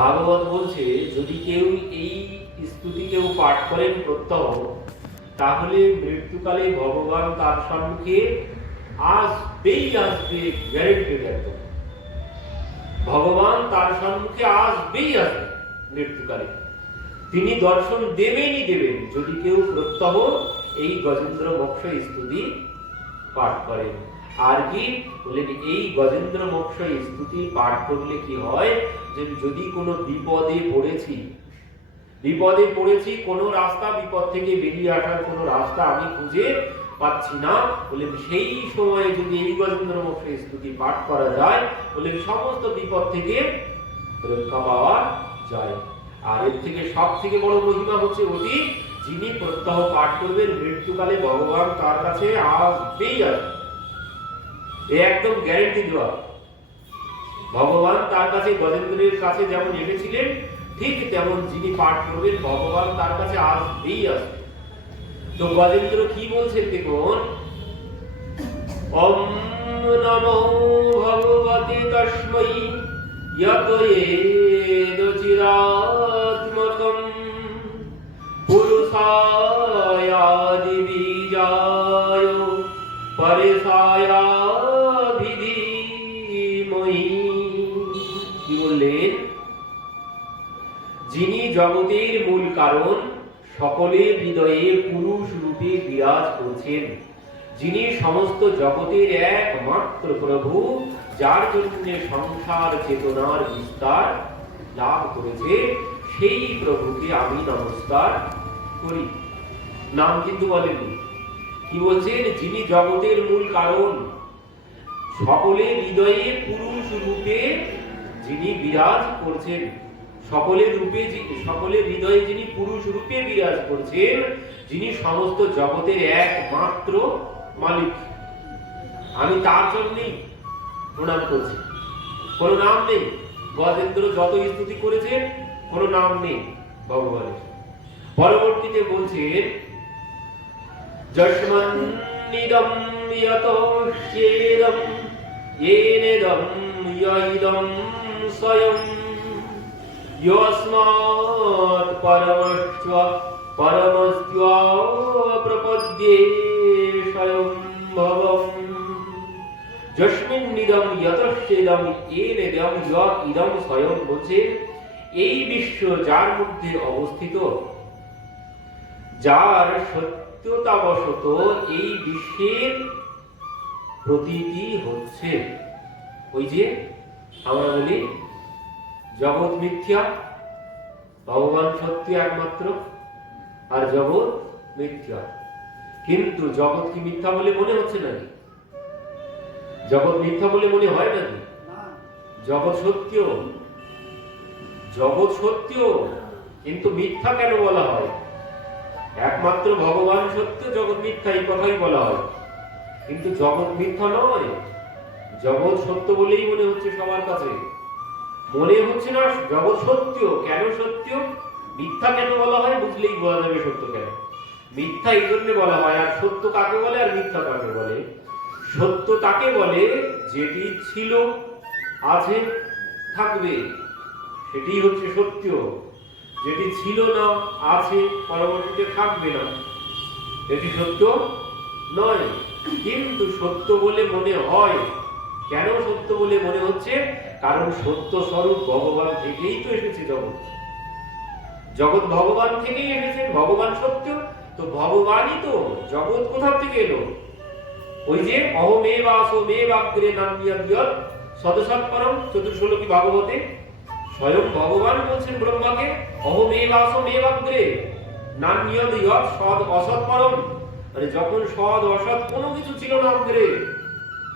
ভাগবত বলছে যদি কেউ এই স্তুতি কেউ পাঠ করেন প্রত্যহ, তাহলে মৃত্যুকালে ভগবান তার সম্মুখে আসবেই আসবে, গ্যারেন্টেড একদম। ভগবান তার সম্মুখে আসবেই আসবে মৃত্যুকালে, তিনি দর্শন দেবেনই দেবেন যদি কেউ প্রত্যহ এই গজেন্দ্র মোক্ষ স্তুতি পাঠ করেন। আর কি বলেন, এই গজেন্দ্র মোক্ষ স্তুতি পাঠ করলে কি হয়, যে যদি কোনো বিপদে পড়েছি, কোনো রাস্তা, বিপদ থেকে বেরিয়ে আসার কোনো রাস্তা আমি খুঁজে পাচ্ছি না, বলে সেই সময়ে যদি এই গজেন্দ্র মোক্ষ স্তুতি পাঠ করা যায়, বলে সমস্ত বিপদ থেকে রক্ষা পাওয়া যায়। আর এর থেকে সব থেকে বড় মহিমা হচ্ছে ওটি, যিনি প্রত্যহ পাঠ করবেন মৃত্যুকালে ভগবান তার কাছে আসবেই আসবে, একদম গ্যারেন্টি দেওয়া। ভগবান তার কাছে গজেন্দ্রের কাছে যেমন এসেছিলেন, ঠিক তেমন যিনি পাঠ করবেন ভগবান তার কাছে আসবেই আসবে। তো গজেন্দ্র কি বলছেন দেখুন, ওম নমো ভগবতে তস্मै यत चिरात्मकं पुरुषायादि बीजाय परेशायाभिधीमहि। কি বললেন, যিনি জগতের মূল কারণ, সকলের হৃদয়ে পুরুষ রূপে বিরাজ করছেন, যিনি সমস্ত জগতের একমাত্র প্রভু, যার জন্য সংসার চেতনার বিস্তার লাভ করেছে, সেই প্রভুকে আমি নমস্কার করি। নাম কিন্তু বলেননি, কি বলছেন, যিনি জগতের মূল কারণ, সকলের হৃদয়ে পুরুষ রূপে যিনি বিরাজ করছেন, সকলের হৃদয়ে যিনি পুরুষ রূপে বিরাজ করছেন, যিনি সমস্ত জগতের একমাত্র মালিক, আমি তার জন্যই প্রণাম করছি। কোন নাম নেই, গজেন্দ্র যত স্তুতি করেছেন কোন নাম নেই ভগবানের। পরবর্তীতে বলছেন, যস্মান্নিদম ইয়তোষ্যেদম येनेदं यइदं स्वयं यस्मात् परमस्त्वा प्रपद्ये स्वयं भवम्। যস্মিন্নিদম ইয়তস্যেদম येनेदं यइदं स्वयं বলছে এই বিশ্ব যার মধ্যে অবস্থিত, যার সত্যতাবশত এই বিশ্বের প্রতীতি হচ্ছে। ওই যে আমরা বলি জগৎ মিথ্যা, ভগবান সত্য একমাত্র, আর জগৎ মিথ্যা। কিন্তু জগৎ কি মিথ্যা বলে মনে হচ্ছে নাকি? জগৎ মিথ্যা বলে মনে হয় নাকি? জগৎ সত্য, জগৎ সত্য, কিন্তু মিথ্যা কেন বলা হয়? একমাত্র ভগবান সত্য, জগৎ মিথ্যা, এই কথাই বলা হয়। কিন্তু জগৎ মিথ্যা নয়, জগৎ সত্য বলেই মনে হচ্ছে সবার কাছে, মনে হচ্ছে না জগৎ সত্য। কেন সত্য, মিথ্যা কেন বলা হয় বুঝলেই বোঝা যাবে সত্য কেন। মিথ্যা এই জন্য বলা হয়, আর সত্য কাকে বলে আর মিথ্যা কাকে বলে? সত্য তাকে বলে যেটি ছিল, আছে, থাকবে, সেটি হচ্ছে সত্য। যেটি ছিল না, আছে, পরবর্তীতে থাকবে না, এটি সত্য নয়। কিন্তু সত্য বলে মনে হয়। কেন সত্য বলে মনে হচ্ছে? কারণ সত্য স্বরূপ ভগবান থেকেই তো এসেছে জগৎ, জগৎ ভগবান থেকেই এসেছে, ভগবান সত্য, তো ভগবানই তো জগৎ কোথা থেকে এলো? ওই যে অহমেবাসমেবাগ্রে নাম্যদ্যৎ সদসৎপরম চতুর্শ্লোকী ভাগবতে স্বয়ং ভগবান বলছেন ব্রহ্মাকে, অহমেবাসমেবাগ্রে নান্যদ্যৎ সদ অসৎপরম, মানে যখন সদ অসৎ কোনো কিছু ছিল না অগ্রে,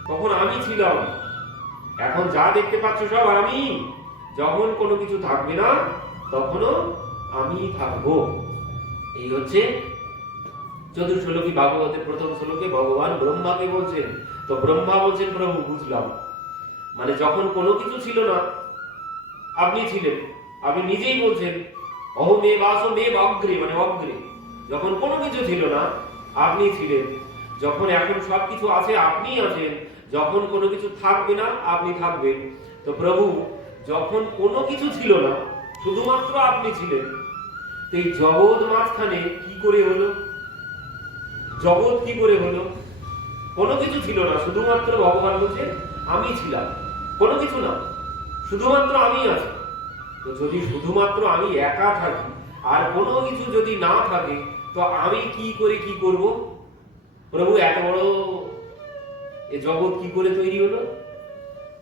তখন আমি ছিলাম। এখন যা দেখতে পাচ্ছ সব আমি। যখন কোনো কিছু থাকবে না, তখনও আমি থাকবো। এই হচ্ছে চতুর্শ্লোকী ভাগবতের প্রথম শ্লোকে ভগবান ব্রহ্মাকে বলছেন। তো ব্রহ্মা বলছেন, প্রভু বুঝলাম, মানে যখন কোনো কিছু ছিল না আপনি ছিলেন। আপনি নিজেই বলছেন অহমেবাসমেব অগ্রে, মানে অগ্রে যখন কোনো কিছু ছিল না আপনি ছিলেন, যখন এখন সবকিছু আছে আপনি আছেন, যখন কোনো কিছু থাকবে না আপনি থাকবেন। তো প্রভু যখন কোনো কিছু ছিল না, শুধুমাত্র আপনি ছিলেন, তো এই জগৎ মাঝখানে কি করে হলো? জগৎ কি করে হলো? কোনো কিছু ছিল না, শুধুমাত্র ভগবান বলছে আমি ছিলাম, কোনো কিছু না, শুধুমাত্র আমি আছি। তো যদি শুধুমাত্র আমি একা থাকি আর কোনো কিছু যদি না থাকে, তো আমি কি করে কি করব? প্রভু এত বড় এ জগৎ কি করে তৈরি হলো?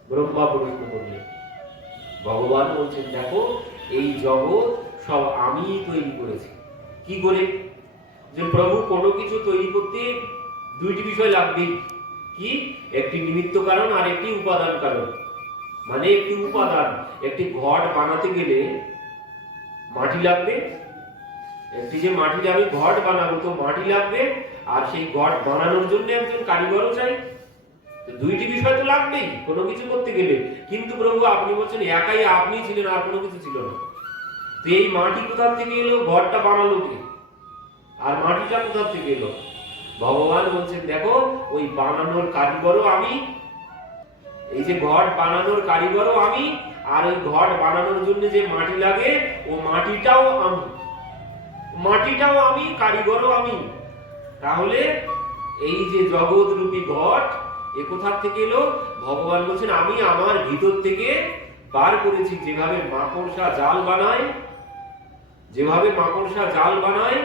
ব্রহ্মা প্রশ্ন করলেন। ভগবান বলছেন দেখো, এই জগৎ সব আমি তৈরি করেছি। কি করে? যে প্রভু কোনো কিছু তৈরি করতে দুইটি বিষয় লাগবে। কি? একটি নিমিত্ত কারণ আর একটি উপাদান কারণ। মানে একটি উপাদান, একটি ঘট বানাতে গেলে মাটি লাগবে, একটি যে মাটির আমি ঘট বানাবো তো মাটি লাগবে, আর সেই ঘট বানানোর জন্য একজন কারিগরও চাই। দুইটি বিষয় তো লাগবেই কোনো কিছু করতে গেলে। কিন্তু প্রভু আপনি বলছেন একাই আপনি ছিলেন, আর কোনো কিছু ছিল না। তো এই মাটি কোথা থেকে এলো? ঘরটা বানালো কে? আর মাটিটা কোথা থেকে এলো? ভগবান বলছেন দেখো, ওই বানানোর কারিগরও আমি, এই যে ঘট বানানোর কারিগরও আমি, আর ওই ঘট বানানোর জন্য যে মাটি লাগে ও মাটিটাও আমি, মাটিটাও আমি, কারিগরও আমি। তাহলে এই যে জগৎ রূপী ঘট এ কোথা থেকে এলো? ভগবান বলছেন আমি আমার ভিতর থেকে বার করেছি। যেভাবে মাকড়সা জাল বানায়, যেভাবে মাকড়সা জাল বানায়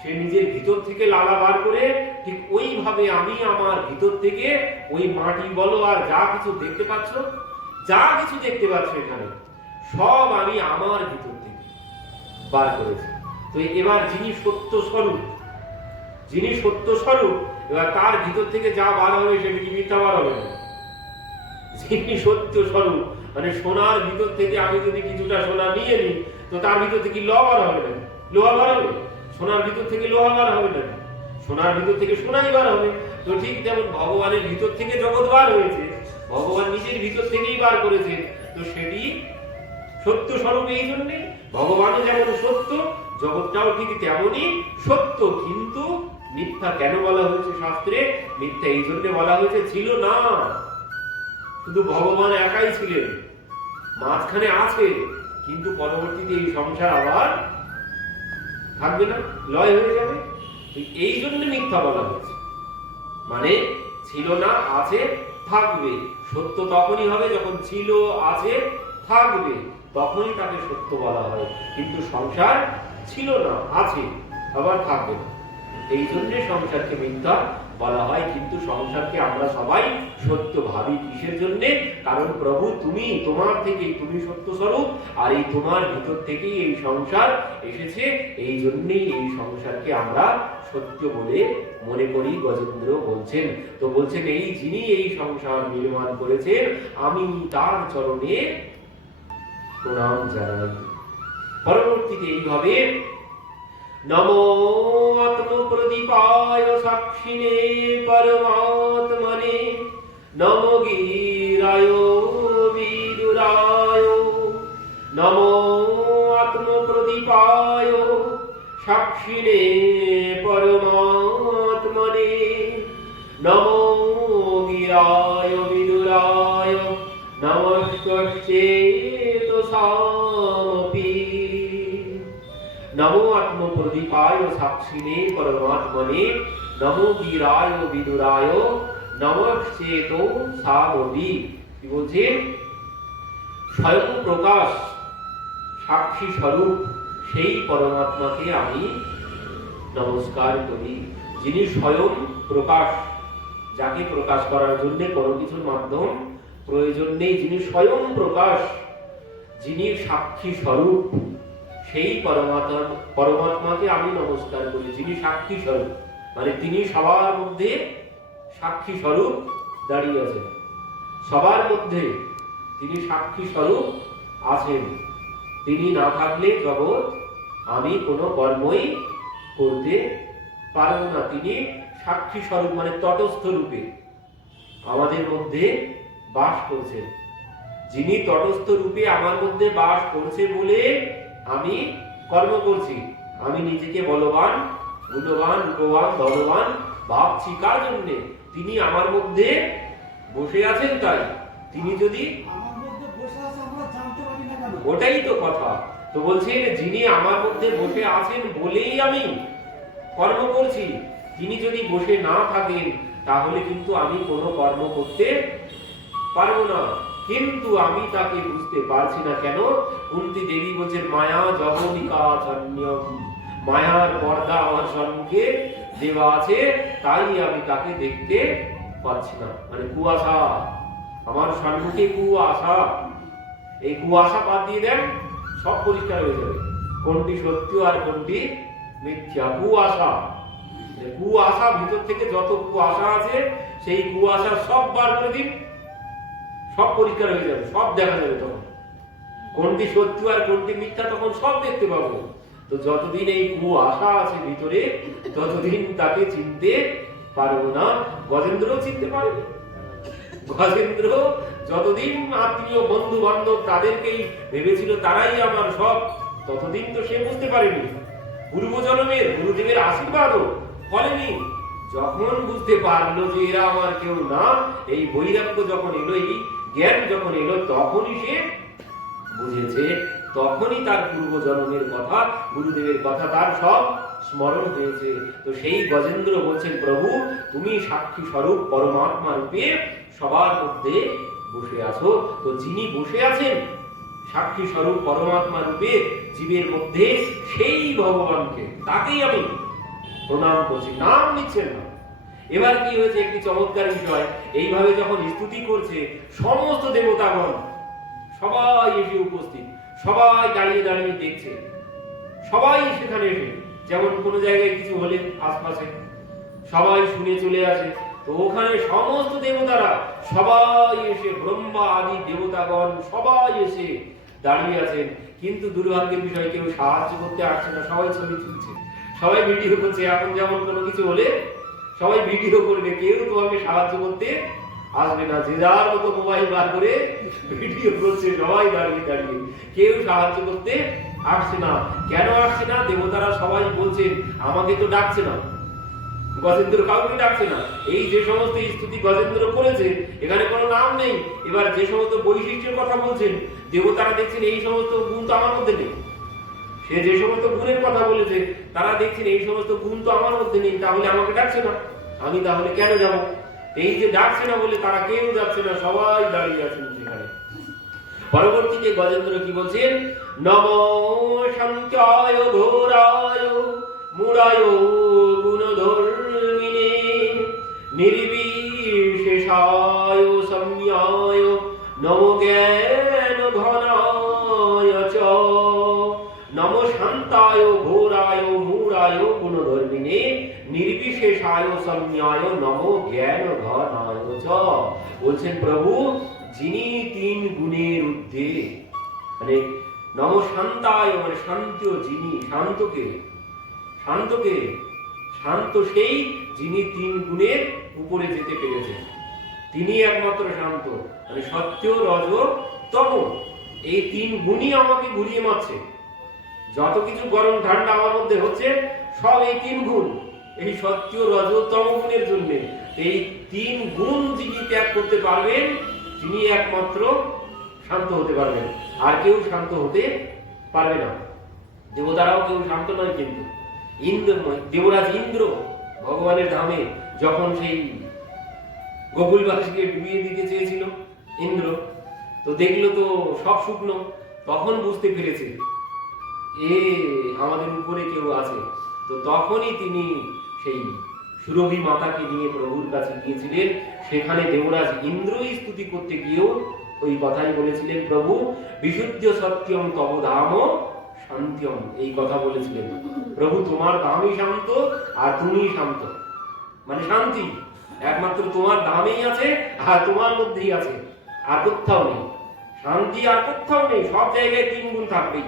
সে নিজের ভিতর থেকে লালা বার করে, ঠিক ওইভাবে আমি আমার ভিতর থেকে ওই মাটি বলো আর যা কিছু দেখতে পাচ্ছ, যা কিছু দেখতে পাচ্ছ এখানে সব আমি আমার ভিতর থেকে বার করেছি। তো এবার যিনি সত্য স্বরূপ, যিনি সত্য স্বরূপ, এবার তার ভিতর থেকে যা বার হবে সেটা কি মিথ্যা বার হবে না? যিনি সত্য স্বরূপ, মানে সোনার ভিতর থেকে আমি যদি কিছুটা সোনা নিয়ে নিই, তো তার ভিতর থেকে লোহা বার হবে না? লোহা বার হবে? সোনার ভিতর থেকে লোহা বার হবে না? সোনার ভিতর থেকে সোনাই বার হবে। তো ঠিক যেমন ভগবানের ভিতর থেকে জগৎ বার হয়েছে, ভগবান নিজের ভিতর থেকেই বার করেছেন, তো সেটি সত্য স্বরূপ। এই জন্যে ভগবানও যেমন সত্য, জগৎটাও ঠিক তেমনই সত্য। কিন্তু মিথ্যা কেন বলা হয়েছে শাস্ত্রে? মিথ্যা এই জন্য বলা হয়েছে ছিল না, শুধু ভগবান একাই ছিলেন, মাঝখানে আছে, কিন্তু পরবর্তীতে এই সংসার আবার থাকবে না, লয় হয়ে যাবে। এই জন্য মিথ্যা বলা হয়েছে। মানে ছিল না, আছে, থাকবে। সত্য তখনই হবে যখন ছিল, আছে, থাকবে, তখনই তাকে সত্য বলা হয়। কিন্তু সংসার ছিল না, আছে, আবার থাকবে না, এই জন্য সংসারকে মিথ্যা বলা হয়। কিন্তু সংসারকে আমরা সবাই সত্য ভাবি। কিসের জন্য? কারণ প্রভু তুমি, তোমার থেকে তুমি সত্য স্বরূপ, আর এই তোমার ভিতর থেকেই এই সংসার এসেছে। এই জন্যই এই সংসারকে আমরা সত্য বলে মনে করি। গজেন্দ্র বলছেন, তো বলছেন এই যিনি এই সংসার নির্মাণ করেছেন, আমি তার চরণে প্রণাম জানাই। পরবর্তীতে এইভাবে নমো আত্মপ্রদীপায় সাক্ষিণে পরমাত্মনে, নমো গিরায় বিদুরায়, নমো আত্মপ্রদীপায় সাক্ষিণে পরমাত্মনে, নমো গিরায় বিদুরায়, নমস্তেতসামপি। নমো আত্মপ্রদীপায় সাক্ষিণে পরমাত্মনে, নমো গিরায় বিদুরায়, নমস্তেতসামপি। কি বলছেন? স্বয়ং প্রকাশ সাক্ষী স্বরূপ সেই পরমাত্মাকে আমি নমস্কার করি। যিনি স্বয়ং প্রকাশ, যাকে প্রকাশ করার জন্য কোনো কিছুর মাধ্যম প্রয়োজন নেই, যিনি স্বয়ং প্রকাশ, যিনি সাক্ষী স্বরূপ, সেই পরমাত্মাকে আমি নমস্কার করি। যিনি সাক্ষী স্বরূপ মানে তিনি সবার মধ্যে সাক্ষী স্বরূপ দাঁড়িয়ে আছেন, সবার মধ্যে তিনি সাক্ষী স্বরূপ আছেন। তিনি না থাকলে জগৎ আমি কোনো কর্মই করতে পারব না। তিনি সাক্ষী স্বরূপ মানে তটস্থ রূপে আমাদের মধ্যে বাস করছেন। যিনি তটস্থ রূপে আমার মধ্যে বাস করছে বলে আমি কর্ম করছি। আমি নিজেকে বলবান, গুণবান, রূপবান, ধনবান ভাবছি কার জন্যে? তিনি আমার মধ্যে বসে আছেন, তাই তিনি যদি আমার মধ্যে বসে আছে আমরা জানতে ওটাই তো কথা। তো বলছেন যিনি আমার মধ্যে বসে আছেন বলেই আমি কর্ম করছি, তিনি যদি বসে না থাকেন তাহলে কিন্তু আমি কোনো কর্ম করতে পারবো না। কিন্তু আমি তাকে বুঝতে পারছি না কেন? কুন্তী দেবী বলছেন মায়া জগনিকা চন্যম, মায়ার পর্দা আমার সম্মুখে দেওয়া আছে, তাই আমি তাকে দেখতে পাচ্ছি না। মানে কুয়াশা, আমার সম্মুখে কুয়াশা। এই কুয়াশা বাদ দিয়ে দেন, সব পরিষ্কার হয়ে যাবে কোনটি সত্য আর কোনটি মিথ্যা। কুয়াশা, কুয়াশা ভিতর থেকে যত কুয়াশা আছে সেই কুয়াশা সব বার করে দিন, সব পরিষ্কার হয়ে যাবে, সব দেখা যাবে। তখন কোনটি সত্য আর কোনটি মিথ্যা তখন সব দেখতে পাবো। তো যতদিন এই কুয়াশা আছে ভিতরে ততদিন তাকে চিনতে পারবো না। গজেন্দ্র চিনতে পারেনি। গজেন্দ্র যতদিন আত্মীয় বন্ধু বান্ধব তাদেরকেই ভেবেছিল তারাই আমার সব, ততদিন তো সে বুঝতে পারেনি পূর্বজন্মের গুরুদেবের আশীর্বাদও ফলেনি। যখন বুঝতে পারলো যে এরা আমার কেউ না, এই বৈরাগ্য যখন এলো, এই জ্ঞান যখন এলো, তখনই সে বুঝেছে, তখনই তার পূর্বজন্মের কথা, গুরুদেবের কথা তার সব স্মরণ হয়েছে। তো সেই গজেন্দ্র বলছেন প্রভু তুমি সাক্ষী স্বরূপ পরমাত্মা রূপে সবার মধ্যে বসে আছো। তো যিনি বসে আছেন সাক্ষী স্বরূপ পরমাত্মা রূপে জীবের মধ্যে, সেই ভগবানকে, তাকেই আমি প্রণাম করছি। নাম নিচ্ছেন না। এবার কি হয়েছে একটি চমৎকার বিষয়, এইভাবে যখন স্তুতি করছে সমস্ত দেবতাগণ সবাই এসে উপস্থিত, সবাই দাঁড়িয়ে দাঁড়িয়ে দেখছে, সবাই সেখানে এসে, যেমন কোন জায়গায় কিছু হলে আশপাশে সবাই শুনে চলে আসে, তো ওখানে সমস্ত দেবতারা সবাই এসে, ব্রহ্মা আদি দেবতাগণ সবাই এসে দাঁড়িয়ে আছেন। কিন্তু দুর্ভাগ্যের বিষয় কেউ সাহায্য করতে আসছে না, সবাই ছবি তুলছে, সবাই ভিডিও করছে। এখন যেমন কোনো কিছু হলে সবাই ভিডিও করবে, কেউ তোমাকে সাহায্য করতে আসবে না, যে যার মতো মোবাইল বার করে ভিডিও করছে, সবাই দাঁড়িয়ে দাঁড়িয়ে, কেউ সাহায্য করতে আসছে না। কেন আসছে না? দেবতারা সবাই বলছেন আমাকে তো ডাকছে না, গজেন্দ্র কাউকে ডাকছে না। এই যে সমস্ত স্তুতি গজেন্দ্র করেছে এখানে কোনো নাম নেই। এবার যে সমস্ত বৈশিষ্ট্যের কথা বলছেন দেবতারা দেখছেন এই সমস্ত গুণ তো আমার মধ্যে নেই। সে যে সমস্ত গুণের কথা বলেছে তারা দেখছেন এই সমস্ত গুণ তো আমার মধ্যে নেই, তাহলে আমাকে ডাকছে না, আমি তাহলে কেন যাব? এই যে ডাকছে না বলে তারা কেউ যাচ্ছে না, সবাই দাঁড়িয়ে আছেন সেখানে। পরবর্তীতে গজেন্দ্র কি বলছেন? নমো শান্তায় ঘোরায় মূঢ়ায় গুণধর্মিণে নির্বিশেষায় সম্যায় নমো জ্ঞান ঘনায় চ। নমো শান্তায় ঘোরায় মূঢ়ায় গুণধর্মিণে নির্বিশেষায় সম্যায় নমো জ্ঞান ঘনায় চ। বলছেন প্রভু যিনি তিন গুণের ঊর্ধ্বে, মানে নম শান্তায় মানে শান্ত, যিনি শান্তকে, শান্তকে শান্ত সেই যিনি তিন গুণের উপরে যেতে পেরেছেন, তিনি একমাত্র শান্ত। মানে সত্য রজ তম, এই তিন গুণই আমাকে ঘুরিয়ে মারছে। যত কিছু গরম ঠান্ডা আমার মধ্যে হচ্ছে সব এই তিন গুণ, এই সত্য রজ তম গুণের জন্য। এই তিন গুণ যিনি ত্যাগ করতে পারবেন তিনি একমাত্র শান্ত হতে পারবেন, আর কেউ শান্ত হতে পারবে না। দেবতারাও কেউ শান্ত নয়, কিন্তু ইন্দ্র, দেবরাজ ইন্দ্র ভগবানের ধামে যখন সেই গোকুলবাসীকে ডুবিয়ে দিতে চেয়েছিল ইন্দ্র, তো দেখলো তো সব শুকনো, তখন বুঝতে পেরেছে এ আমাদের উপরে কেউ আছে। তো তখনই তিনি সেই সুরভি মাতাকে নিয়ে প্রভুর কাছে গিয়েছিলেন। সেখানে দেবরাজ ইন্দ্রই স্তুতি করতে গিয়েও ওই কথাই বলেছিলেন, প্রভু বিশুদ্ধ সত্যম তব ধাম শান্তিম, এই কথা বলেছিলেন। প্রভু তোমার ধামই শান্ত আর তুমি শান্ত, মানে শান্তি একমাত্র তোমার ধামেই আছে আর তোমার মধ্যেই আছে, আর কোথাও নেই শান্তি, আর কোথাও নেই। সব জায়গায় তিন গুণ থাকবেই।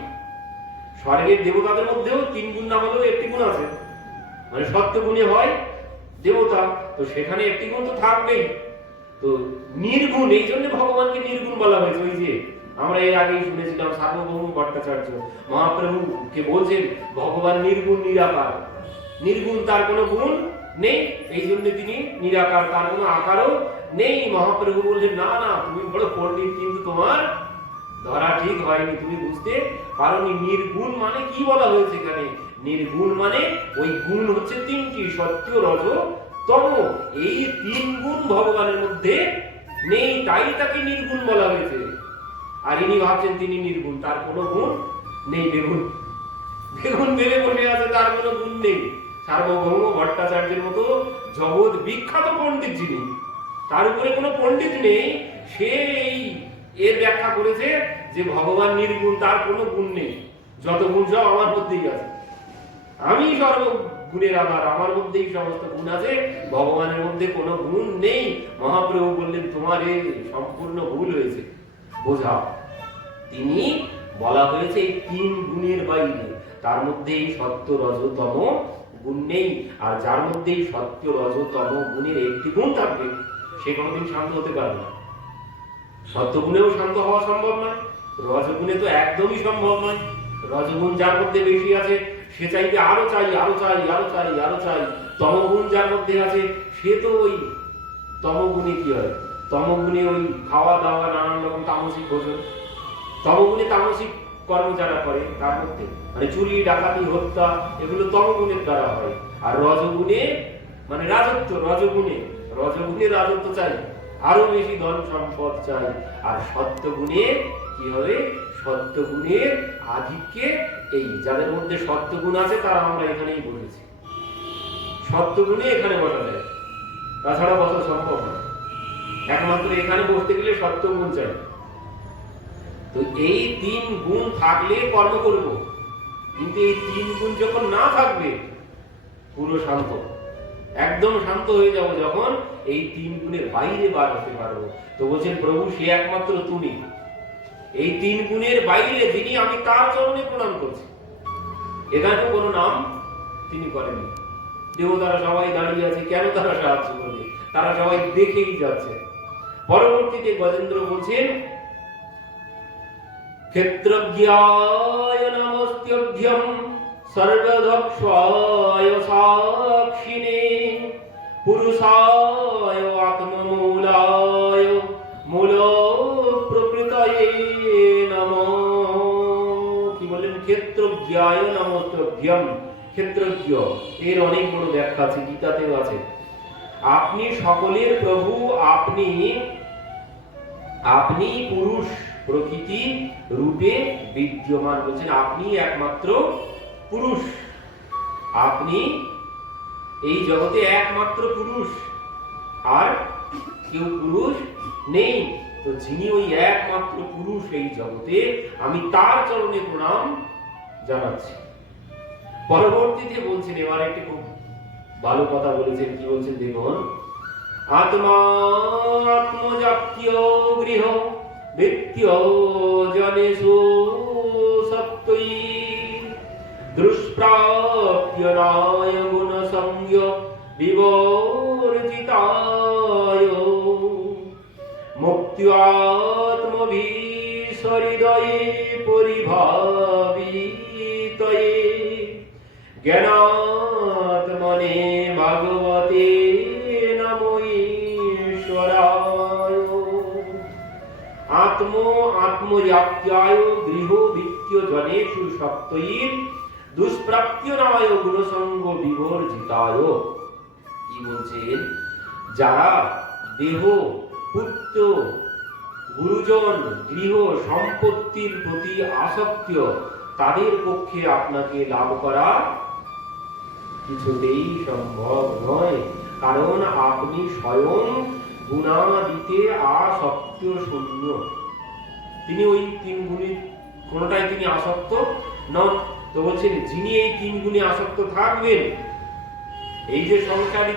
স্বর্গের দেবতাদের মধ্যেও তিন গুণ না হলেও একটি গুণ আছে, মানে সত্য গুণে হয় দেবতা, তো সেখানে একটি গুণ তো থাকবেই। তো নির্গুণ, এই জন্য ভগবানকে নির্গুণ বলা হয়েছে। ওই যে আমরা এর আগেই শুনেছিলাম সার্বভৌম ভট্টাচার্য মহাপ্রভুকে বলছেন ভগবান নির্গুণ নিরাকার, নির্গুণ, তার কোনো গুণ নেই, এই জন্য তিনি নিরাকার, তার কোনো আকারও নেই। মহাপ্রভু বললেন না না তুমি বড় পণ্ডিত, কিন্তু তোমার ধরা ঠিক হয়নি, তুমি বুঝতে পারোনি নির্গুণ মানে কি বলা হয়েছে এখানে। নির্গুণ মানে ওই গুণ হচ্ছে তিনটি, সত্য, রজ, তম। এই তিন গুণ ভগবানের মধ্যে নেই, তাই তাকে নির্গুণ বলা হয়েছে। আর ইনি ভাবছেন তিনি নির্গুণ, তার কোনো গুণ নেই। বেগুন বেগুন ভেবে বসে আছে, তার কোনো গুণ নেই। সার্বভৌম ভট্টাচার্যের মতো জগৎ বিখ্যাত পণ্ডিত যিনি, তার উপরে কোনো পণ্ডিত নেই, সে এই এর ব্যাখ্যা করেছে যে ভগবান নির্গুণ, তার কোনো গুণ নেই, যত গুণ সব আমার মধ্যেই আছে, আমি সর্বগুণের আধার, আমার মধ্যেই সমস্ত গুণ আছে, ভগবানের মধ্যে কোনো গুণ নেই। মহাপ্রভু বললেন তোমার এ সম্পূর্ণ ভুল হয়েছে, বোঝাও। তিনি বলা হয়েছে এই তিন গুণের বাইরে, তার মধ্যে এই সত্য রজতম গুণ নেই। আর যার মধ্যে এই সত্য রজতম গুণের একটি গুণ থাকবে, সে কোনোদিন শান্ত হতে পারবে না। সত্যগুণেও শান্ত হওয়া সম্ভব নয়, রজগুণে তো একদমই সম্ভব নয়। রজগুণ যার মধ্যে বেশি আছে, সে চাইবে আরো চাই, আরো চাই, আরো চাই, আরো চাই। তমগুণ যার মধ্যে আছে, সে তো ওই তমগুণে কি হয়, তমগুণে ওই খাওয়া দাওয়া, নানান রকম তামসিক ভোজন, তমগুণে তামসিক কর্ম যারা করে তার মধ্যে, মানে চুরি, ডাকাতি, হত্যা, এগুলো তমগুণের দ্বারা হয়। আর রজগুণে মানে রাজত্ব, রজগুণে রাজত্ব চাই, আরো বেশি ধন সম্পদ চাই। আর সত্যগুণে কি হবে, সত্যগুণের আধিক্যে এই যাদের মধ্যে সত্যগুণ আছে তারা আমরা এখানেই বলেছি, সত্যগুণে এখানে বসা যায়, তাছাড়া বসা সম্ভব না। একমাত্র এখানে বসতে গেলে সত্যগুণ চাই। তো এই তিন গুণ থাকলে কর্ম করব, কিন্তু এই তিন গুণ যখন না থাকবে, পুরো শান্ত, একদম শান্ত হয়ে যাব যখন এই তিন গুণের বাইরে বার হতে পারবো। তো বলছেন প্রভু সে একমাত্র তুমি, এই তিন গুণের বাইরে যিনি, আমি তার চরণে প্রণাম করছি। এখানে কোনো নাম তিনি করেননি। দেবতারা সবাই দাঁড়িয়ে আছে, কেন তারা সাহায্য করবে, তারা সবাই দেখেই যাচ্ছে। পরবর্তীতে গজেন্দ্র বলছেন ক্ষেত্রজ্ঞায় নমস্ত্যভ্যম সর্বদক্ষায় সাক্ষিণে পুরুষায় আত্মমূলায় মূল প্রকৃতয়ে নমঃ। কি বলেন, ক্ষেত্রজ্ঞায় নমস্ত্যভ্যম। ক্ষেত্রজ্ঞ এর অনেক বড় ব্যাখ্যা আছে, গীতাতেও আছে। আপনি সকলের প্রভু, আপনি পুরুষ প্রকৃতি রূপে বিদ্যমান। বলছেন আপনি একমাত্র পুরুষ, আপনি এই জগতে একমাত্র পুরুষ, আর কেউ পুরুষ নেই। তো যিনি ওই একমাত্র পুরুষ এই জগতে, আমি তার চরণে প্রণাম জানাচ্ছি। পরবর্তীতে বলছেন, এবার একটি খুব ভালো কথা বলেছেন। কি বলছেন দেখুন, আত্মা আত্মজাপ্য গৃহ বৃত্য জনেষু সপ্তৈ দুষ্প্রাপ্য নায় গুণ সংজ্ঞ বিবর্জিতায় মুক্ত্যাত্মবিসহৃদয়ে পরিভাবিতয়ে জ্ঞানাত্মনে ভাগবতে নমো ঈশ্বরায়। আত্মজাপ্যায় গৃহ বৃত্য জনেষু সপ্তৈর দুষ্প্রাপ্য নায় গুণসঙ্গ বিবর্জিতায়। কি বলছেন, যারা দেহ, পুত্র, গুরুজন, গৃহ, সম্পত্তির প্রতি আসক্ত, তাদের পক্ষে আপনাকে লাভ করা কিছুতেই সম্ভব নয়, কারণ আপনি স্বয়ং গুণাদিতে আসক্ত শূন্য। তিনি ওই তিন গুণে কোনটাই তিনি আসক্ত নন। তো বলছেন যিনি এই তিন গুণে আসক্ত থাকবেন, এই যে সংসারী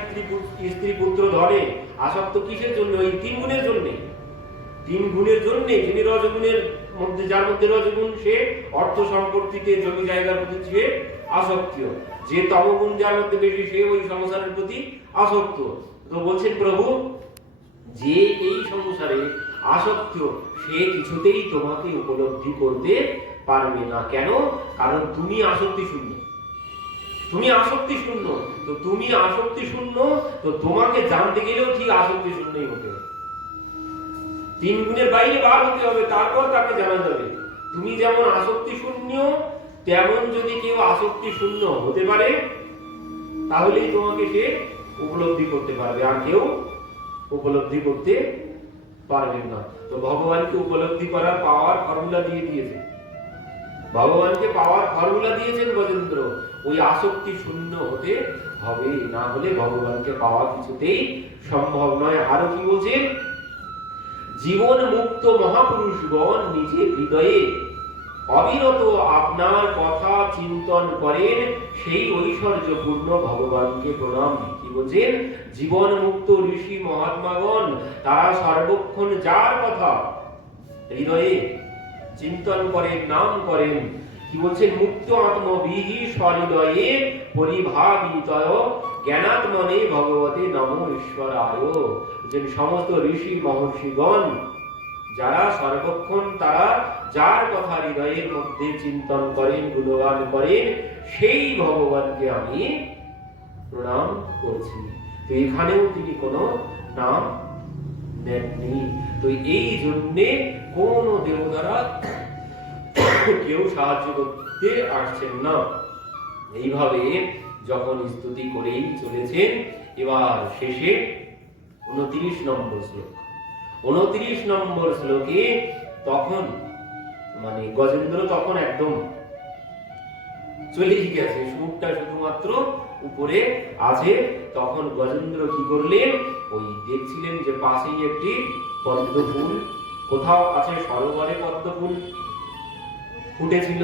স্ত্রী পুত্র ধনে আসক্ত কিসের জন্য, এই তিন গুণের জন্য। তিন গুণের জন্য যিনি রজগুণের মধ্যে, যার মধ্যে রজগুণ, সে অর্থ সম্পত্তিতে, জমি জায়গার প্রতি সে আসক্ত। যে তমগুণ যার মধ্যে বেশি, সে ওই সংসারের প্রতি আসক্ত। তো বলছেন প্রভু, যে এই সংসারে আসক্ত, সে কিছুতেই তোমাকে উপলব্ধি করতে পারবে না। কেন? কারণ তুমি আসক্তি শূন্য, তুমি আসক্তি শূন্য। তো তুমি আসক্তি শূন্য, তো তোমাকে জানতে গেলেও ঠিক আসক্তি শূন্যই হতে হবে। 3 গুণের বাইরে বার হতে হবে, তারপর তাকে জানা যাবে। তুমি যেমন আসক্তি শূন্য, তেমন যদি কেউ আসক্তি শূন্য হতে পারে, তাহলেই তোমাকে সে উপলব্ধি করতে পারবে, আর কেউ উপলব্ধি করতে পারবেন না। তো ভগবানকে উপলব্ধি করার পাওয়ার ফর্মুলা দিয়ে দিয়েছে, ভগবানকে পাওয়ার ফর্মুলা দিয়েছেন গজেন্দ্র। ওই আসক্তি শূন্য হতে হবে, না হলে ভগবানকে পাওয়া কিছুতেই সম্ভব নয়। আরো কি বলছেন? জীবন মুক্ত মহাপুরুষগণ নিজে হৃদয়ে অবিরত আপনার কথা চিন্তন করেন, সেই ঐশ্বর্যপূর্ণ ভগবানকে প্রণাম। কি বলছেন? জীবন মুক্ত ঋষি মহাত্মাগণ তারা সর্বক্ষণ যার কথা হৃদয়ে চিন্তন করেন, নাম করেন। কি বলছেন? মুক্ত আত্মবিহি সহৃদয়ে পরিভাবিতয় জ্ঞানাত্মনে ভগবতে নমো ঈশ্বরায়। যে সমস্ত ঋষি মহর্ষিগণ যারা সর্বক্ষণ তারা যার কথা হৃদয়ের মধ্যে চিন্তন করেন, গুণগান করেন, সেই ভগবানকে আমি প্রণাম করছি। তো এখানেও তিনি কোনো নাম নেননি। তো এই জন্যে কোন দেবতারা কেউ সাহায্য করতে আসছেন না। এইভাবে যখন স্তুতি করেই চলেছেন, এবার শেষে 29 নম্বর শ্লোক, 29 নম্বর শ্লোকে তখন মানে গজেন্দ্র তখন একদম চলেই গেছে, সুরটা শুধুমাত্র উপরে আছে। তখন গজেন্দ্র কি করলেন? ওই দেখছিলেন যে পাশেই একটি পদ্ম ফুল, কোথাও আছে সরোবরে পদ্ম ফুল ফুটেছিল,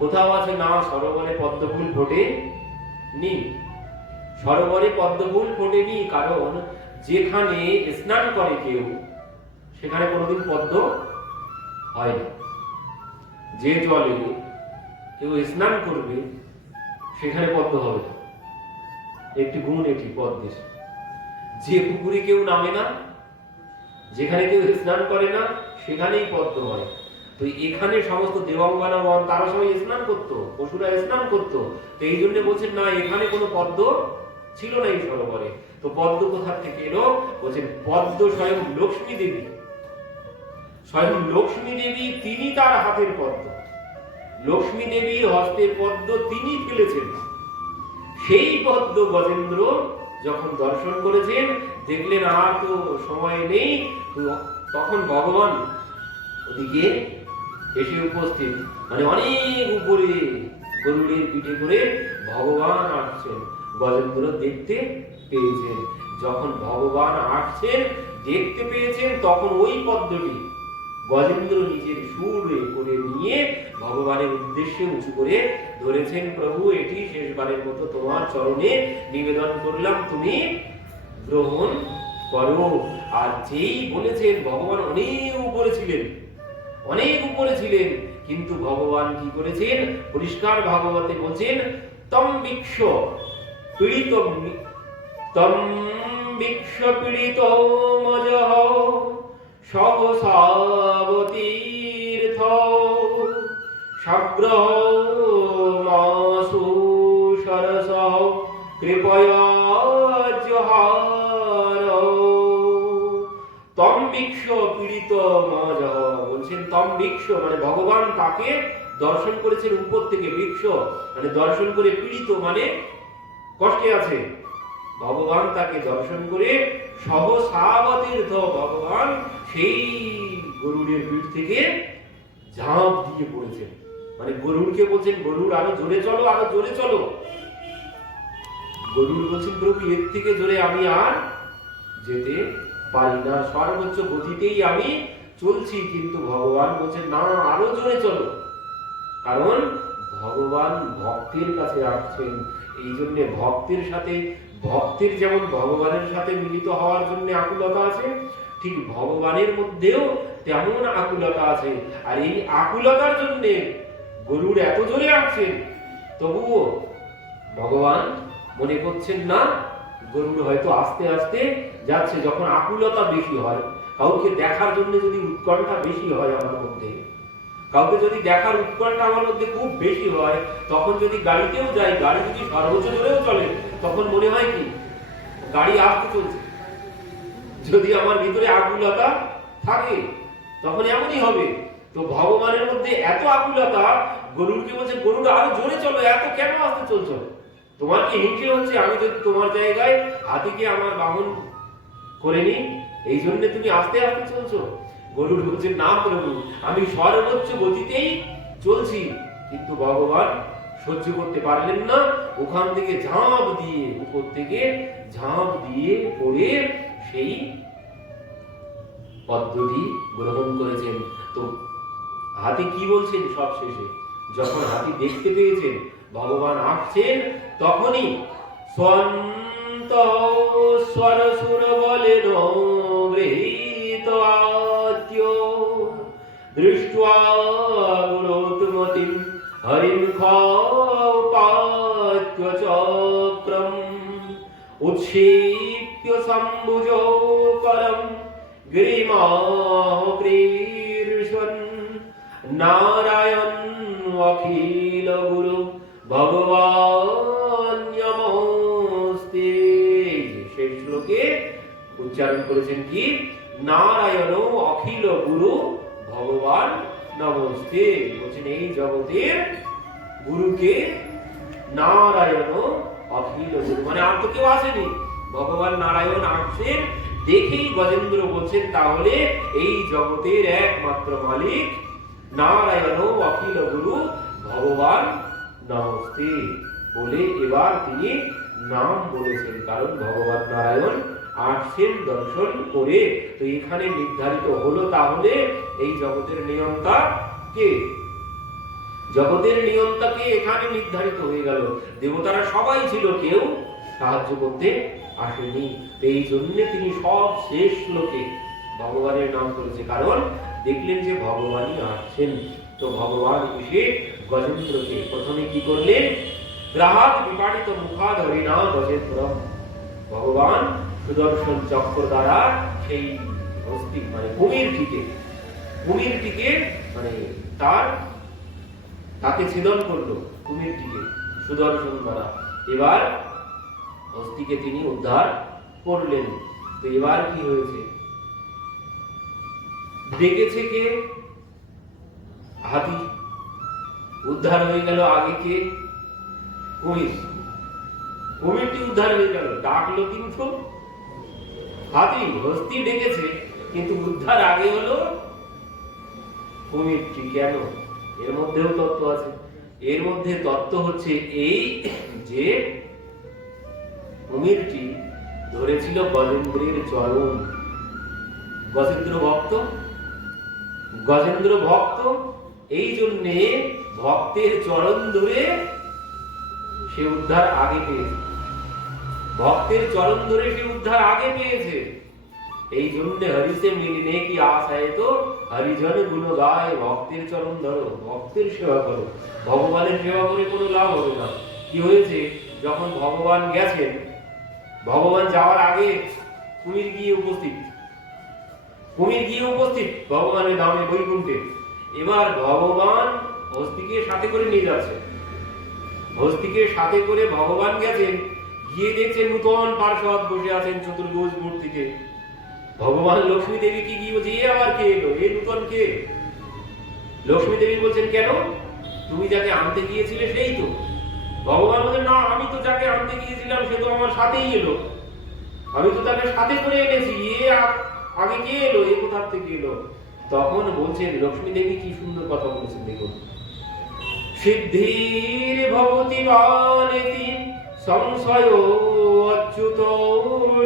কোথাও আছে না সরোবরে পদ্ম ফুল ফোটে নি। সরোবরে পদ্ম ফুল ফোটেনি কারণ যেখানে স্নান করে কেউ সেখানে কোনোদিন পদ্ম হয় না। যে জলে কেউ স্নান করবে সেখানে পদ্ম হবে না, একটি গুণ এটি পদ্মের। যে পুকুরে কেউ নামে না, যেখানে কেউ স্নান করে না, সেখানেই পদ্ম হয়। তো এখানে সমস্ত দেবাঙ্গনাগণ তারা সবাই স্নান করতো, পশুরা স্নান করতো। তো এই জন্য বলছেন না, এখানে কোনো পদ্ম ছিল না এই সরোবরে। তো পদ্ম কোথা থেকে এলো? বলছেন পদ্ম স্বয়ং লক্ষ্মী দেবী, স্বয়ং লক্ষ্মী দেবী তিনি তার হাতের পদ্ম, লক্ষ্মী দেবীর হস্তের পদ্ম তিনি ফেলেছেন। সেই পদ্ম গজেন্দ্র যখন দর্শন করেছেন, দেখলেন আর তো সময় নেই। তখন ভগবান ওদিকে এসে উপস্থিত, মানে অনেক উপরে গরুড়ের পিঠে করে ভগবান আসছেন। গজেন্দ্র দেখতে পেয়েছেন, যখন ভগবান আসছেন দেখতে পেয়েছেন, তখন ওই পদ্মটি গজেন্দ্র নিজের সুরে করে নিয়ে ভগবানের উদ্দেশ্যে উঁচু করে ধরেছেন। প্রভু, এটি শেষবারের মতো তোমার চরণে নিবেদন করলাম, তুমি গ্রহণ করো। আর যেই বলেছেন, ভগবান অনেক উপরে ছিলেন, অনেক উপরে ছিলেন, কিন্তু ভগবান কি করেছেন? পরিষ্কার ভাগবতে বলছেন, তম বিক্ষ পীড়িত তম বিক্ষ পীড়িত মজঃ সহসাবতীর্থ সাগ্রহ মাসু সরস কৃপয়া জহার। তম বিক্ষ পীড়িত মজঃ বলছেন, তম বিক্ষ মানে ভগবান তাকে দর্শন করেছেন উপর থেকে। বৃক্ষ মানে দর্শন করে, পীড়িত মানে কষ্টে আছে। ভগবান তাকে দর্শন করে সহসাবতীর্থ, ভগবান সেই গরুড়ের পিঠ থেকে ঝাঁপ দিয়ে পড়েছেন। মানে গরুড়কে বলছেন, গরুড় আরো জোরে চলো, আরো জোরে চলো। গরুড় বলছেন, প্রভু এর থেকে জোরে আমি আর যেতে পারি না, সর্বোচ্চ গতিতেই আমি চলছি। কিন্তু ভগবান বলছেন, না আরো জোরে চলো, কারণ ভগবান ভক্তের কাছে আসছেন। এই জন্য ভক্তের সাথে, ভক্তের যেমন ভগবানের সাথে মিলিত হওয়ার জন্য আকুলতা আছে, ঠিক ভগবানের মধ্যেও তেমন আকুলতা আছে। আর এই আকুলতার জন্য গরুড় এত জোরে আসছেন, তবুও ভগবান মনে করছেন না, গরুড় হয়তো আস্তে আস্তে যাচ্ছে। যখন আকুলতা বেশি হয়, কাউকে দেখার জন্য যদি উৎকণ্ঠা বেশি হয় আমার মধ্যে, কাউকে যদি দেখার উৎকণ্ঠা আমার মধ্যে খুব বেশি হয়, তখন যদি গাড়িতেও যাই, গাড়ি যদি সর্বোচ্চ জোরেও চলে, তখন মনে হয় কি গাড়ি আস্তে চলছে। যদি আমার ভিতরে আকুলতা থাকে, তখন এমনই হবে। তো ভগবানের মধ্যে এত আকুলতা, গরুরকে বলছে গরুর আরো জোরে চলো, এত কেন আস্তে চলছো? তোমার কি হিংসে হচ্ছে আমি যদি তোমার জায়গায় হাতিকে আমার বাহন করে নি, এই জন্য তুমি আস্তে আস্তে চলছো? গরুর বলছে না প্রভু, আমি সর্বোচ্চ গতিতেই চলছি। কিন্তু ভগবান সহ্য করতে পারলেন না, ওখান থেকে ঝাঁপ দিয়ে, উপর থেকে ঝাঁপ দিয়ে পড়ে সেই পদ্মটি গ্রহণ করেছেন। তো হাতি কি বলছেন সব শেষে, যখন হাতি দেখতে পেয়েছেন ভগবান আসছেন, তখনই স্বন্ত স্বরসুর বলেন গৃহীত আত্য দৃष्ट्वा গুরুত্মতিম হরিম খপাত্য চক্রম উৎক্ষিপ্য সম্ভুজো করম গিরিমাহৃষণ নারায়ণ অখিল গুরু ভগবান নমস্তে। শেষ শ্লোকে উচ্চারণ করেছেন কি, নারায়ণ অখিল গুরু ভগবান নমস্তে। বলছেন এই জগতের গুরুকে নারায়ণ অখিল গুরু, মানে আর তো কেউ আসেনি, ভগবান নারায়ণ আসছেন দেখেই গজেন্দ্র বলছেন তাহলে এই জগতের একমাত্র মালিক নারায়ণ অখিল গুরু ভগবান নমস্তে বলে এবার তিনি নাম বলেছেন, কারণ ভগবান নারায়ণ আসছেন দর্শন করে। তো এখানে নির্ধারিত হলো তাহলে এই জগতের নিয়ন্তা কে, জগতের নিয়ন্তা কে এখানে নির্ধারিত হয়ে গেল। দেবতারা সবাই ছিল, কেউ সাহায্য করতে আসেনি। এই জন্য তিনি সব শেষ শ্লোকে ভগবানের নাম করেছে, কারণ দেখলেন যে ভগবানই আসছেন। তো ভগবান এসে গজেন্দ্রকে প্রথমে কি করলেন, গ্রাহাত বিপাটিত মুখাদ হরিণা গজেন্দ্রম, ভগবান সুদর্শন চক্র দ্বারা সেই হস্তি মানে কুমিরটিকে মানে তাকে ছেদন করলো, কুমিরটিকে সুদর্শন দ্বারা। এবার হস্তিকে তিনি উদ্ধার করলেন। তো এবার কি হয়েছে, দেখেছে কে, হাতি উদ্ধার হয়ে গেল, আগে কে, কুমিরটি উদ্ধার হয়ে গেল, ডাকলো কিন্তু হাতি, হস্তি ডেকেছে কিন্তু উদ্ধার আগে হলো কুমিরটি। কেন? এর মধ্যেও তত্ত্ব আছে। এর মধ্যে তত্ত্ব হচ্ছে এই যে কুমিরটি ধরেছিল গজেন্দ্রের চরণ, গজেন্দ্র ভক্ত, এই জন্যে ভক্তের চরণ ধরে সে উদ্ধার আগে পেয়েছে, ভক্তের চরণ ধরে সে উদ্ধার আগে পেয়েছে। এই জন্য হরিসে মিলনে কি আশায় তো হরিজন গুণ গায়, ভক্তের চরণ ধরো, ভক্তের সেবা করো। ভগবানের সেবা করে কোনো লাভ হবে না। কি হয়েছে, যখন ভগবান গেছেন, ভগবান যাওয়ার আগে কুমির গিয়ে উপস্থিত ভগবানের ধামে বৈকুণ্ঠে। এবার ভগবান হস্তিকে সাথে করে নিয়ে যাচ্ছে, হস্তিকে সাথে করে ভগবান গেছেন, গিয়ে দেখছেন নূতন পার্শ্বদ বসে আছেন চতুর্ভুজ মূর্তিতে। ভগবান লক্ষ্মী দেবী কি গিয়ে বলছে, এ আবার কে এলো, এ নূতন কে? লক্ষ্মী দেবী বলছেন কেন, তুমি যাকে আনতে গিয়েছিলে সেই তো। ভগবান বলেন না, আমি তো যাকে আনতে গিয়েছিলাম সে তো আমার সাথেই এলো, আমি তো তাকে সাথে করে এনেছি, এ আগে কে এলো, এ কোথা থেকে এলো? তখন বলছেন লক্ষ্মী দেবী কি সুন্দর কথা বলেছেন, দেখুন, সিদ্ধির ভবতি বানেতি সংশয় অচ্যুত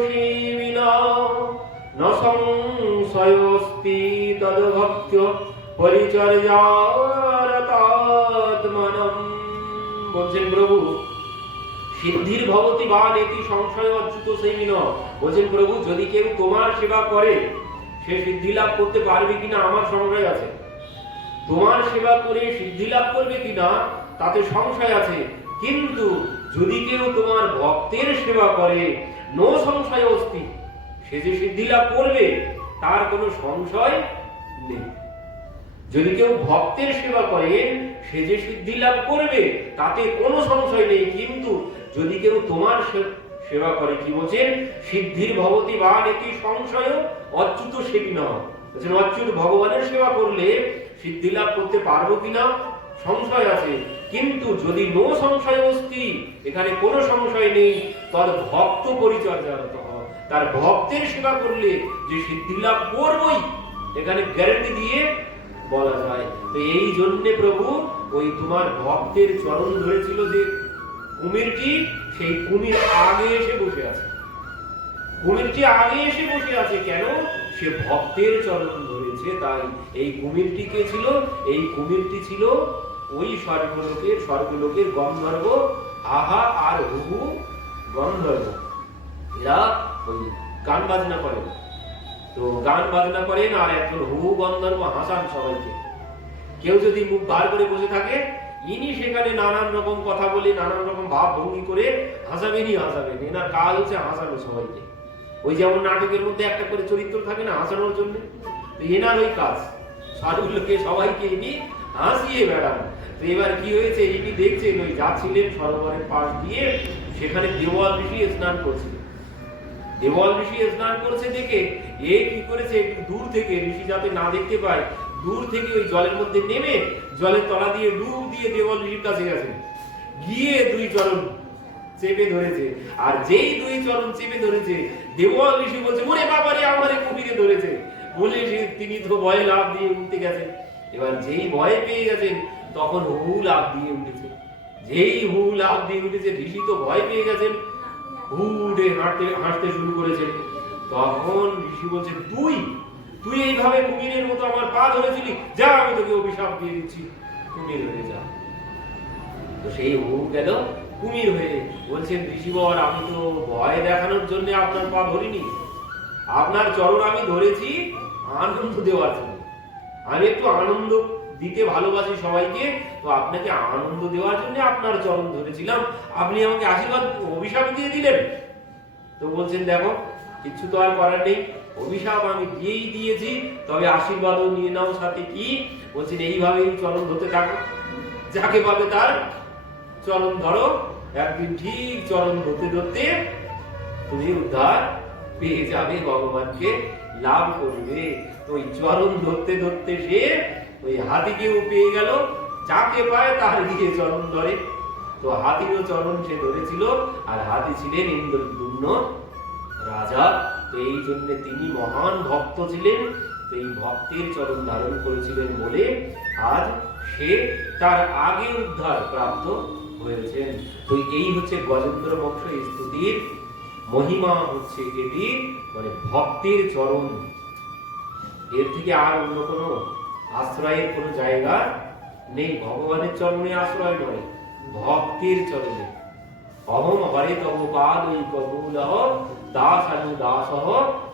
সেবিনা ন সংশয়স্তি তদ্ভক্ত পরিচর্যারতাত্মনম। বলছেন প্রভু, সিদ্ধির ভবতি বানেতি সংশয় অচ্যুত সেবিনা, বলছেন প্রভু যদি কেউ তোমার সেবা করে সে সিদ্ধি লাভ করতে পারবে কিনা আমার সংশয় আছে, তোমার সেবা করে সিদ্ধি লাভ করবে কিনা তাতে সংশয় আছে, কিন্তু যদি কেউ তোমার ভক্তের সেবা করে নো সংশয় অস্তি, সে যে সিদ্ধি লাভ করবে তার কোনো সংশয় নেই। যদি কেউ ভক্তের সেবা করে সে যে সিদ্ধি লাভ করবে তাতে কোনো সংশয় নেই, কিন্তু যদি কেউ তোমার সেবা করে, কি বলছেন, সিদ্ধির ভবতি বানেতি সংশয় অচ্যুত সেবিনা, বলছেন অচ্যুত ভগবানের সেবা করলে সিদ্ধি লাভ করতে পারবো কিনা সংশয় আছে, কিন্তু যদি নো সংশয় অস্তি, এখানে কোনো সংশয় নেই, তার ভক্ত পরিচর্যারত হও, তার ভক্তের সেবা করলে যে সিদ্ধি লাভ করবই, এখানে গ্যারান্টি দিয়ে বলা যায়। তো এই জন্য প্রভু ওই তোমার ভক্তের চরণ ধরেছিল যে কুমিরটি, সেই কুমির আগে এসে বসে আছে। কুমিরটি আগে এসে বসে আছে কেন? সে ভক্তের চরণ ধরেছে। তাই এই কুমিরটি কে ছিল? এই কুমিরটি ছিল ওই স্বর্গলোকের গন্ধর্ব আহা আর হুহু গন্ধর্ব। এরা ওই গান বাজনা করেন, তো গান বাজনা করেন, আর একজন হুহু গন্ধর্ব হাসান সবাইকে। কেউ যদি মুখ বার করে বসে থাকে, ইনি সেখানে নানান রকম কথা বলে, নানান রকম ভাব ভঙ্গি করে হাসাবেনই হাসাবেন। এনার কাজ হচ্ছে হাসানো সবাইকে। ওই যেমন নাটকের মধ্যে একটা করে চরিত্র থাকে না হাসানোর জন্য, তো এনার ওই কাজ, সাধুগুলোকে সবাইকে ইনি হাসিয়ে বেড়ান। তো এবার কি হয়েছে, ইনি দেখছেন ওই যাচ্ছিলেন সরোবরের পাশ দিয়ে, সেখানে দেওয়াল ঋষি স্নান করছিলেন। দেওয়াল ঋষি স্নান করছে দেখে এ কি করেছে, একটু দূর থেকে, ঋষি যাতে না দেখতে পায়, দূর থেকে ওই জলের মধ্যে নেমে জলের তলা দিয়ে ডুব দিয়ে দেওয়াল ঋষির কাছে গেছেন, গিয়ে দুই চরণ চেপে ধরেছে। আর যেই দুই চরণ চেপে ধরেছে, দেওয়াল ঋষি বলছে ওরে বাবারে আমারে কুমিরে ধরেছে বলে তিনি তো ভয়ে লাফ দিয়ে উঠতে গেছেন। এবার যেই ভয় পেয়ে গেছেন, তখন হু লাফ দিয়ে উঠেছে। যেই হু লাফ দিয়ে উঠেছে, ঋষি তো ভয় পেয়ে গেছেন, হু উঠে হাঁটতে শুরু করেছেন। তখন ঋষি বলছে তুই এইভাবে কুমিরের মতো আমার পা ধরেছিলি, যা আমি তোকে অভিশাপ দিয়ে দিচ্ছি, কুমির হয়ে যা। তো সেই হু গেল কুমির হয়ে। বলছেন ঋষিবর, আমি তো ভয় দেখানোর জন্য আপনার পা ধরিনি, আপনার চরণ আমি ধরেছি আনন্দ দেওয়ার জন্য। আমি একটু আনন্দ দিতে ভালোবাসি সবাইকে, তো আপনাকে আনন্দ দেওয়ার জন্য আপনার চরণ ধরেছিলাম, আপনি আমাকে আশীর্বাদ অভিশাপ দিয়ে দিলেন। তো বলছেন দেখো, কিছু তো আর করার নেই, অভিশাপ আমি দিয়েই দিয়েছি, তবে আশীর্বাদও নিয়ে নাও সাথে। কি বলছেন? এইভাবেই চরণ ধরতে থাকো, যাকে পাবে তার চরণ ধরো, একদিন ঠিক চরণ ধরতে ধরতে তুমি উদ্ধার পেয়ে যাবে, ভগবানকে লাভ করবে। তো ওই চরণ ধরতে ধরতে সে ওই হাতিকেও পেয়ে গেল, যাকে পায় তার গিয়ে চরণ ধরে। তো হাতিরও চরণ সে ধরেছিল, আর হাতি ছিলেন ইন্দ্রদ্যুম্ন রাজা। তো এই জন্য তিনি মহান ভক্ত ছিলেন। তো এই ভক্তের চরণ ধারণ করেছিলেন বলে আজ সে তার আগে উদ্ধার প্রাপ্ত হয়েছেন। তো এই হচ্ছে গজেন্দ্র বংশ স্তুতির মহিমা, হচ্ছে এটি মানে ভক্তের চরণ। এর থেকে আর অন্য কোনো আশ্রয়ের কোনো জায়গা নেই। ভগবানের চরণে আশ্রয় নয়, ভক্তের চরণে। অহম হরে তব পাদৈ কমূলঃ দাসানু দাসঃ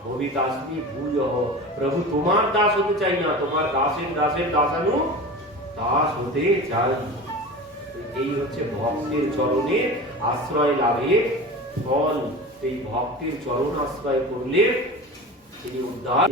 ভবিতাস্মি ভূয়ঃ। প্রভু তোমার দাস হতে চাই না, তোমার দাসের দাসের দাসানু দাস হতে চাই। এই হচ্ছে ভক্তের চরণে আশ্রয় লাভের ফল। এই ভক্তের চরণ আশ্রয় করলে তিনি উদ্ধার